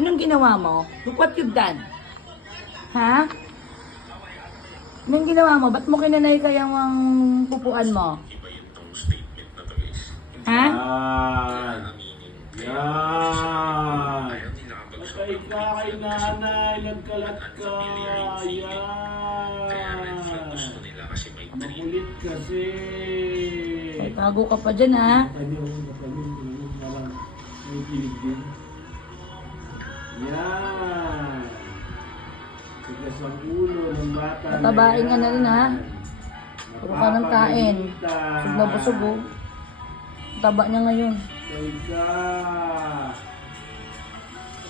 Anong ginawa mo? Look what you've done. Ha? Anong ginawa mo? Ba't mo kinanay kayang ang pupuan mo? Ha? Yan. Yan. Patay ka kay nanay. Nagkalat ka. Yan. Makulit kasi. Ay, tago ka pa dyan, ha? May kilig din. Yan. Tigas ang ulo ng bata. Tatabain ka na rin, ha? Puro ka ng kain. Busog na busog, oh. Taba niya ngayon. Teka.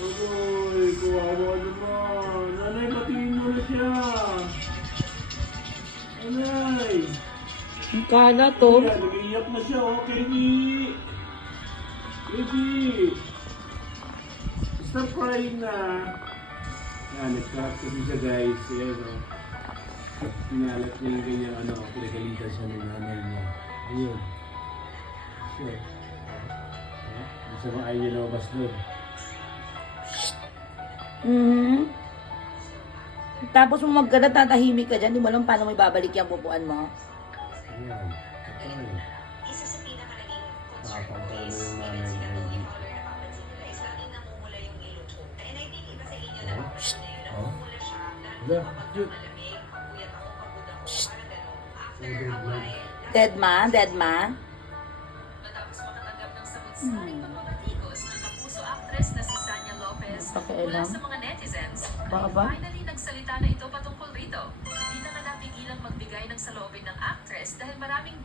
Uy, kawawa naman. Nanay, batiin mo na siya. Nanay. Ang kalat, oh. Ayan, nag-iiyak na siya, oh, Katie. Katie. Stop crying na. Yan, nag-crack kasi siya, guys. Ayan, oh. Pinalat niya yung ganyang, pinagalitan siya ng nanay niya. Ayun. Siya. Gusto mo ayaw niya lumabas doon. Tapos mo magkalat, tatahimik ka dyan. Di mo alam paano may babalik yung pupuan mo. Ayan. Patay. Isa sa pinakalaging concern Nakapagtalo ko is yung nanay even niya. sa ganitong color na papansin nila is laging namumula yung ilong ko. And I think iba sa inyo na papansin na yun, namumula siya dahil kapag malamig, pagpuyat ako, pagod ako, parang gano'n. After a while, Dead ma? Dead ma? Matapos makatanggap ng sabutsay pagbabatikos ng kapuso actress na si Sanya Lopez mula sa mga netizens, Baka ay ba? finally nagsalita na ito patungkol rito. Hindi na nga napigilang magbigay ng saloobin ng actress dahil maraming